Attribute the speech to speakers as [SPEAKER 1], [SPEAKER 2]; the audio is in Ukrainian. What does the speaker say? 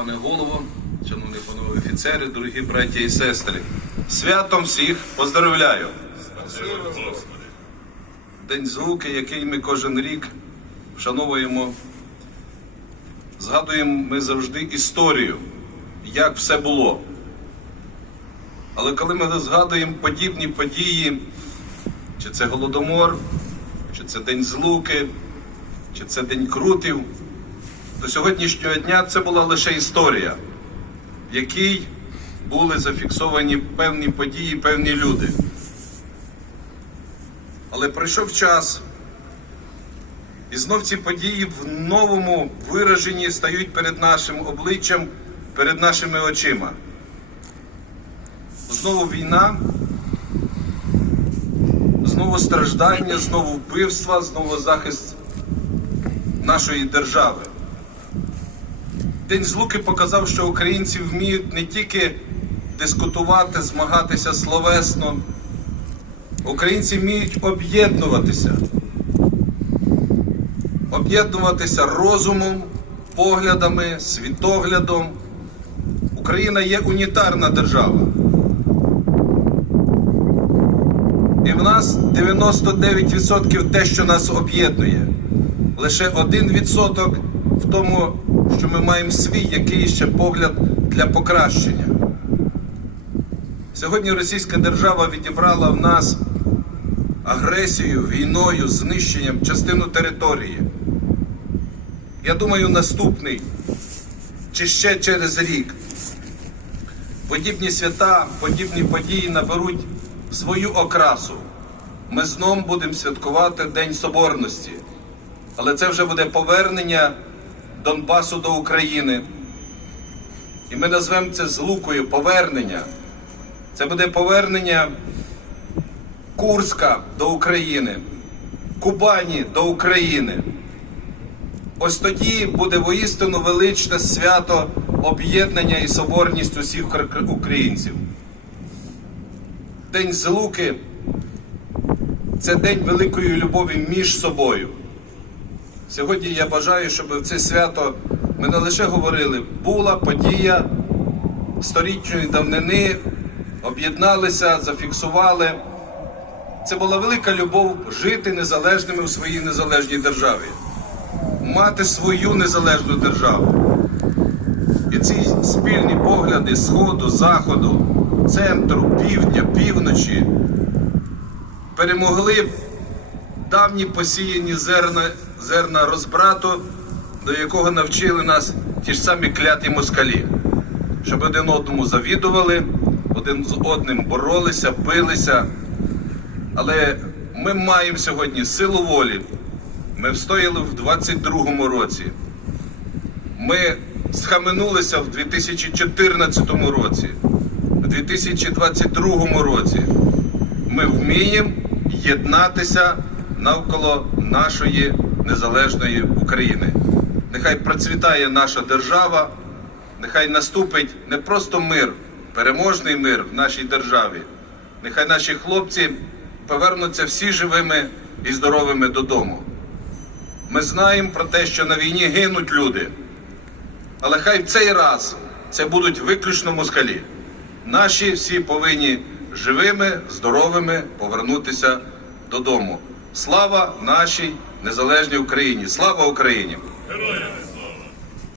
[SPEAKER 1] пане голово, шановні панове офіцери, дорогі браті і сестри. Святом всіх поздоровляю. День звуки, який ми кожен рік вшановуємо. Згадуємо ми завжди історію, як все було. Але коли ми згадуємо подібні події, чи це Голодомор, чи це День Злуки, чи це День Крутів, до сьогоднішнього дня це була лише історія, в якій були зафіксовані певні події, певні люди. Але пройшов час, і знов ці події в новому вираженні стають перед нашим обличчям, перед нашими очима. Знову війна, знову страждання, знову вбивства, знову захист нашої держави. День злуки показав, що українці вміють не тільки дискутувати, змагатися словесно, українці вміють об'єднуватися. Об'єднуватися розумом, поглядами, світоглядом. Україна є унітарна держава. І в нас 99% те, що нас об'єднує. Лише 1% в тому, що ми маємо свій який ще погляд для покращення. Сьогодні Російська держава відібрала в нас агресією, війною, знищенням частину території. Я думаю, наступний чи ще через рік подібні свята, подібні події наберуть свою окрасу. Ми знову будемо святкувати День Соборності. Але це вже буде повернення Донбасу до України. І ми назвемо це злукою повернення. Це буде повернення Курська до України, Кубані до України. Ось тоді буде воістину величне свято об'єднання і соборність усіх українців. День Злуки це день великої любові між собою. Сьогодні я бажаю, щоб в це свято ми не лише говорили, була подія сторічної давнини, об'єдналися, зафіксували. Це була велика любов жити незалежними в своїй незалежній державі, мати свою незалежну державу. І ці спільні погляди Сходу, Заходу, центру, півдня, півночі перемогли давні посіяні зерна, зерна розбрату, до якого навчили нас ті ж самі кляті москалі, щоб один одному завідували, один з одним боролися, билися. Але ми маємо сьогодні силу волі. Ми встояли в 22-му році. Ми схаменулися в 2014 році, в 2022 році. Ми вміємо єднатися навколо нашої незалежної України. Нехай процвітає наша держава, нехай наступить не просто мир, переможний мир в нашій державі. Нехай наші хлопці повернуться всі живими і здоровими додому. Ми знаємо про те, що на війні гинуть люди. Але хай в цей раз це будуть виключно москалі. Наші всі повинні живими, здоровими повернутися додому. Слава нашій незалежній Україні! Слава Україні!
[SPEAKER 2] Героям